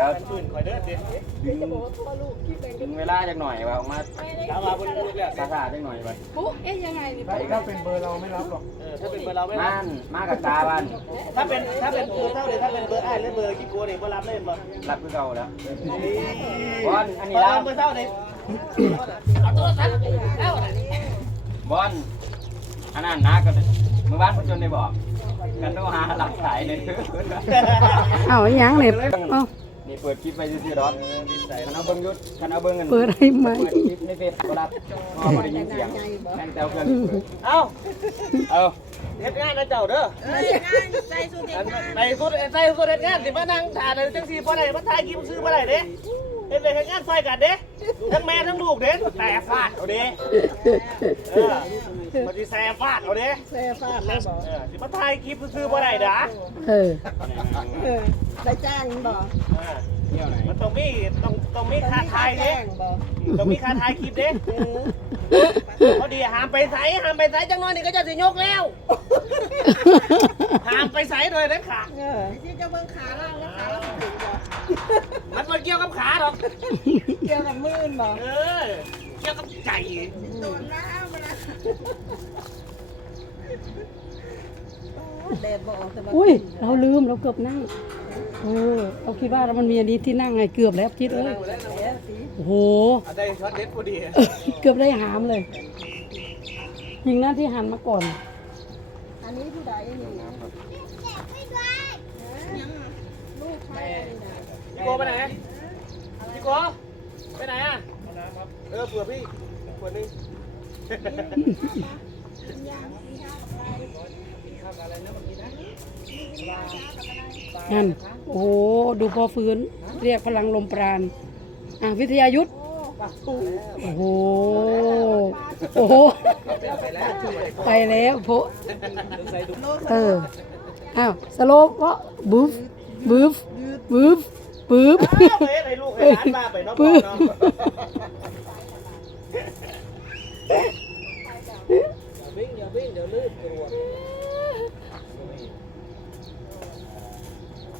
ดี๋ยวปืนคอยเด้อเด็ดดึงดึงเวลาจักหน่อยว่าออกมาถามว่าบนลูกแล้วซาซาจักหน่อยไปปุ๊เอ๊ยยังไงนี่ปุ๊ถ้าเป็นเบอร์เราไม่รับหรอกเออถ้าเป็นเบอร์เราไม่รัมับนมากับตาบ้านถ้าเป็นถ้าเป็นเบอร์เท่าเลยถ้าเป็นเบอร์อ้ายหรือเบอร์กี่โกเนี่ยบ่รับเล่นบ่รับคือเก่าแล้วนี่บอลอันนี้เบอแล้วร์เบอร์เท่าเลยเอาโทรศัพท์เอ้าบอลอันนั้นนะก็เมื่อวานพ่อจนได้บอกกันโทรหาหลักสายเลยเอาอีหยังเนี่ยเอา นี่เปิดคลิปไปซื่อๆดอกคันเอาเบิ้งยุดคันเอาเบิ้งเงินเปิดให้ไหม เปิดคลิปในเฟซก็รับพอบ่ได้ยินเสียงแค่แต่เอาเครื่องเปิดเอ้าเอาเฮ็ดงานนะเจ้าเด้อใส่สุดใส่สุดใส่สุดเฮ็ดงานสิมานั่งถ่ายเลยจังซี่บ่ได้มาถ่ายคลิปซื้อบ่ได้เด้ เฮ็ดเลยเฮ็ดงานซอยกันเด้ทั้งแม่ทั้งลูกเด้แต่ฟาดเอาเด้เออมันสิแซ่ฟาดเอาเด้แซ่ฟาดแล้วบอกเออสิมาถ่ายคลิปซื้อบ่ได้เด้อเออเออได้จ้างบ่อ่า มันต้องมีต้องต้องมีค่าถ่ายเด้ต้องมีค่าถ่ายคลิปเด้พอดีห้ามไปไสห้ามไปไสจังน้อยนี่ก็จะสิยกแล้วห้ามไปไสเลยเด้อค่ะเออที่จะเบิ่งขาล่างแล้วขาล่างถึงบ่มันบ่เกี่ยวกับขาหรอกเกี่ยวกับมือบ่เออเกี่ยวกับใจโดนแล้วมาละแดดบ่ออกแต่ว่าอุ้ยเราลืมเราเกือบนั่ง เออเราคิดว่ามันมีอันนี้ที่นั่งไงเกือบแล้วคิดเอ้ยโอ้โหอาได้ช็อตเด็ดพอดีเกือบได้หามเลย ยิงหน้าที่หันมาก่อน อันนี้ผู้ใดนี่ลูกชายพี่โกไปไหนพี่โกไปไหนอะเออเผื่อพี่ขวดนึง นั่น โอ้โห ดูพอฟื้น เรียกพลังลมปราณ อะ วิทยายุทธโอ้โห โอ้โห ไปแล้วโพะเออ อ้าว สโลปวะบูฟบูฟบูฟบูฟเฮ้ยไอ้ลูกไอ้หลานมาไปเนาะพ่อเนาะ อะปุ๊น้ำให้หน่อยอะ ไอ้น้องกับพ่อกับเด็กพ่อเอ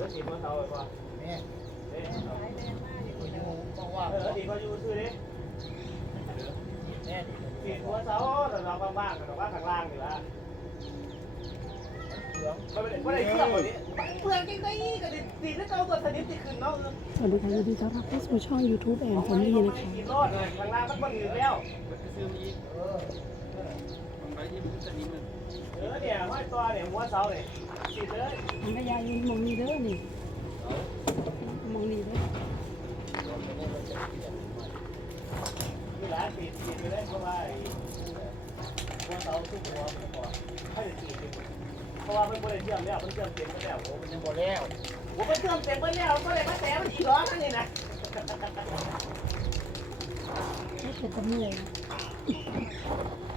อสีมันเทาไอ้พ่อเนี่ยเออดีพออยู่ซื้อดิสีหัวเสาแต่เราบางๆแต่ว่าข้างล่างอยู่ละไม่ได้ไม่ได้เครื่องแบบนี้องจริงก็ยี่กับสีนิทติดขึ้นเนาะสวัสดีค่ะยินดีต้อนรับเข้าสู่ช่อง YouTube แอนฟอมลี่นะคะกินรอด เด้อเอเนี่ยห้อยตัวเนี่ยหัวเสาเนี่ยติดเลยมันก็ยายมองนี่เด้อนี่มองนี่เด้อมีร้านปิดปิดไปเลยเพราะว่าหัวเสาทุกหัวมันก็ไม่ได้ติดเพราะว่าเพิ่นบ่ได้เชื่อมแล้วเพิ่นเชื่อมเต็มไปแล้วโอ้มันยังบ่แล้วโอ้เพิ่นเชื่อมเต็มไปแล้วก็เลยมาแต่มันอีกร้อนนี่นะไม่เป็นตะเมื่อย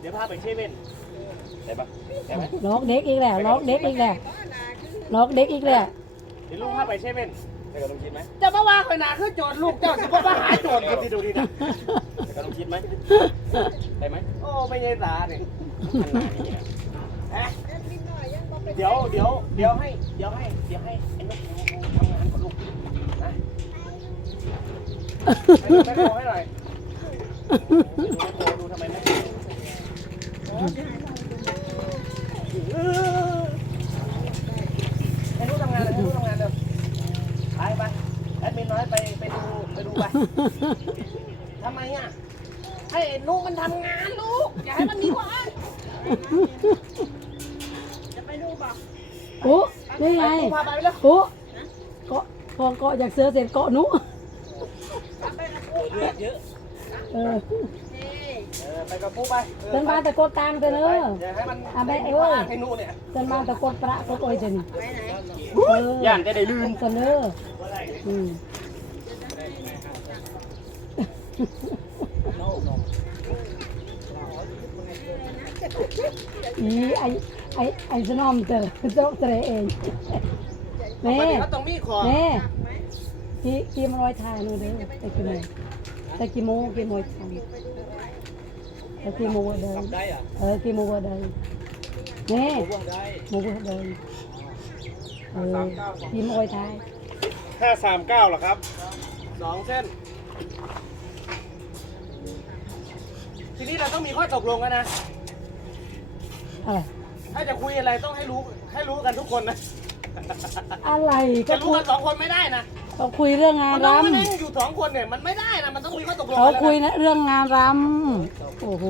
เดี๋ยวพาไปเชเว่นได้ปะได้ไหมล็อกเด็กอีกแล้วล็อกเด็กอีกแล้วล็อกเด็กอีกแล้วเดี๋ยวลุงพาไปเชเว่นได้กับลุงคิดไหมจะมาว่าคอยหนาคือโจรลูกเจ้าสิบ่มาหาโจรกันสิดูดินะได้กับลุงคิดไหมได้ไหมโอ้ไม่ใช่ตาเนี่ยมันหนานี่อะฮะเดี๋ยวเดี๋ยวเดี๋ยวให้เดี๋ยวให้เดี๋ยวให้ไอ้นกทำงานกับลูกนะให้ดูแม่โคให้หน่อย ดูทำไมแม่โคเออให้ลูกทำงานเลยลูกทำงานเร็วไปไปแอดมินน้อยไปไปดูไปดูไปทำไมอะให้ไอ้นุกมันทำงานลูก อย่าให้มันมีความปุ๊นี่ไงพาไปไปแล้วปุ๊เกาะพอเกาะจากเสือเสร็จเกาะหนุเยอะ เออเออไปกับปูไปเดินมาตะโกนตามเถอะเนอะอย่าให้มันอะแม่เอ้ยว่าให้หนูเนี่ยเดินมาตะโกนประโกนโอยเจนี่ไปไหนเออย่านจะได้ลื่นเสนออืมอีไอไอไอสนอมเตอร์โจ๊กเตอเองแม่ปกติเขาต้องมีของแม่กี่กี่มร้อยทายหนูเด้อแต่กี่โมง แต่กี่โมงกี่โมงทายแต่กี่โมงเดินได้อะเออกี่โมงเดินแม่ว่าได้โมงเดินเออกี่โมงทายห้าสามเก้าหรอครับสองเส้น ทีนี้เราต้องมีข้อตกลงกันนะอะไรถ้าจะคุยอะไรต้องให้รู้ให้รู้กันทุกคนนะ อะไรก็จะรู้คุยกันสองคนไม่ได้นะ ก็คุยเรื่องงานมันรต้องมานั่งอยู่สองคนเนี่ยมันไม่ได้นะมันต้องมีข้อตกลงำเขากันแล้วนะคุยนะเรื่องงานรำโอ้โห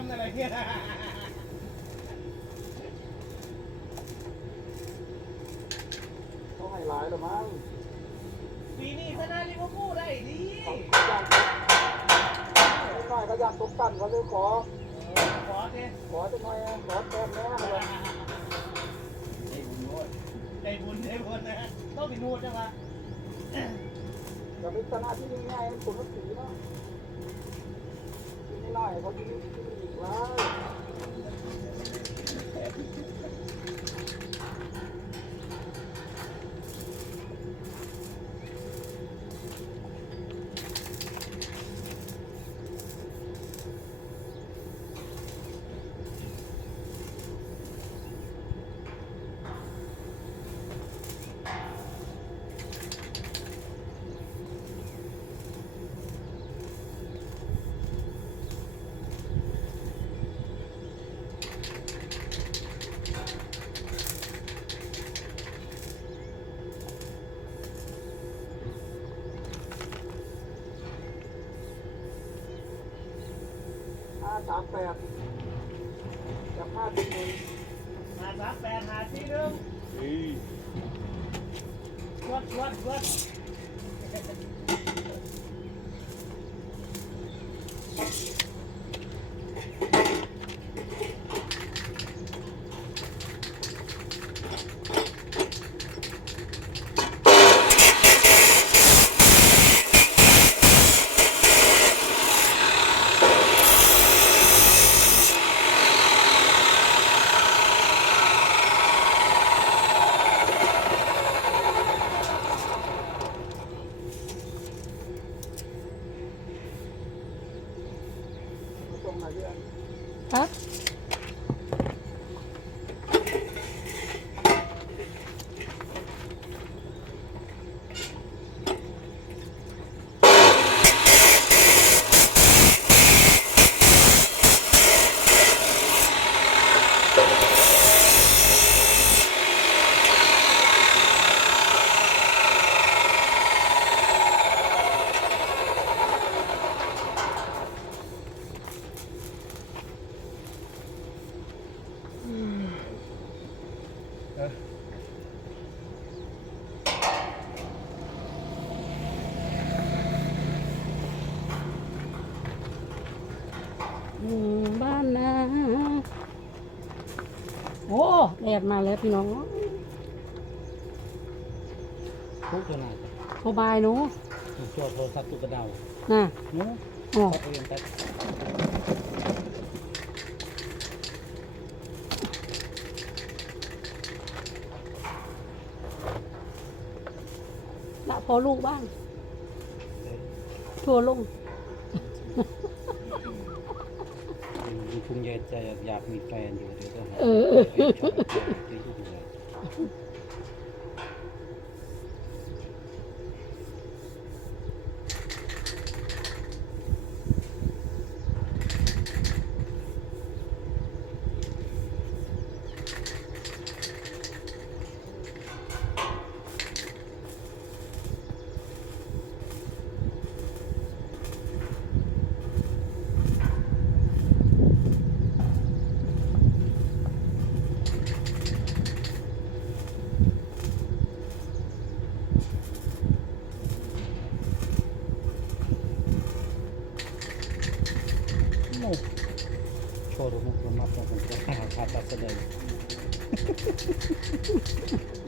นอะไรเงี้ยต้องให้หลายละมั้งปีนี้ชนะลิเวอร์พูลได้ดีไม่ได้ก็อยากตกกันเขาเลยขอเขอสิขอจะหน่อยขอเติมแม่เลยใจบุญใจบุญนะต้องไปนูดจังวะจะเป็นสนาที่ง่ายมันสุนทรีเนาะกินนิดหน่อยเขากิ น สามแปดกับห้าสิบหนึ่งหาสามแปดหาที่หนึ่งชวดชวดชวด บ้านนะ โอ้แดดมาแล้วพี่น้องทุกตัวไหนสบายเนาะถูกโจทย์โทรศัพท์ตุกกระเดาน่ะเนาะอ๋อเรียนแต่ละพอลูกบ้าง ทัวร์ลง คุณยายจะอยากมีแฟนอยู่เดี๋ยวก็หาเออโชว์ รูปป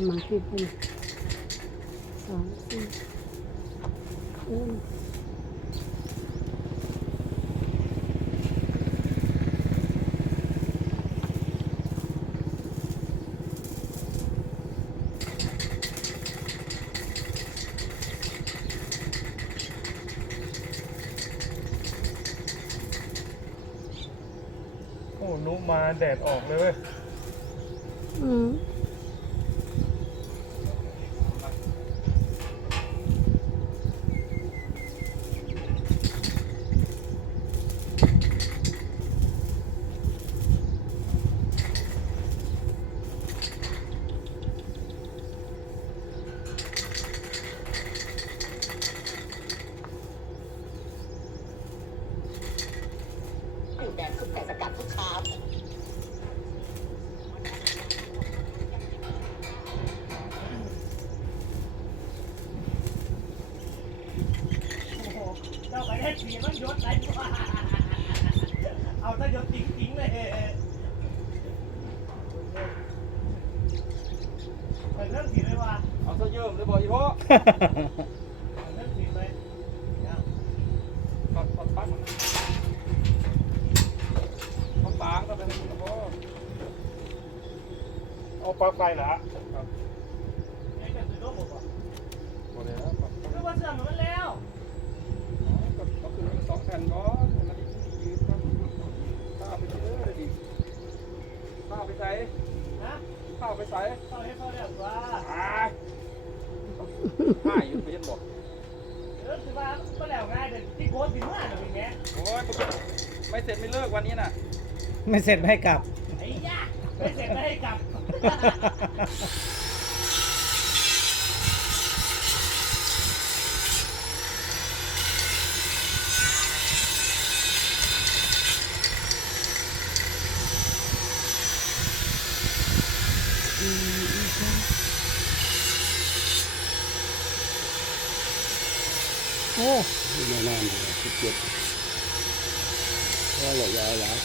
ระมาทของผมจะหาคาตัดแสดงเอามาสิบหนึ่งสองสี่อืมโอ้นุมาแดดออกเลยเว้ย อืม แดดคือแต่สกัดทุกเช้า เจ้าไปได้ขี่มันยศไหนกว่าเอาถ้ายศจริงๆเลยเปิดเรื่องผีเลยว่ะ เอาซะเยิ่มเลยบอกอีพ่อ เปิดเรื่องผีเลย ปัดปัดปัดปัดปางก็เป็นกระโปงเอาปลั๊กไฟเหรอครับนี่จะซื้อรถหมดป่ะหมดแล้วปัดคือว่าเสื่อมมันแล้วก็ก็คือสองแผ่นก้อนมันยืดครับข้าวไปเยอะเลยดิข้าวไปใส่นะข้าวไปใส่ข้าวให้เข้าเรียกว่าตาข้าอยู่ไปยันบอกเออคือ ว่าก็แล้วง่ายแต่ที่โพสต์ถึงว่าหน่อยอย่างเงี้ยโอ้ยไม่เสร็จไม่เลิกวันนี้น่ะไม่เสร็จไม่ให้กลับ ไอ้ย่าไม่เสร็จไม่ให้กลับ โอ้แน่นอนเลยสิดเจ็ดก็เลยยาวแล้ว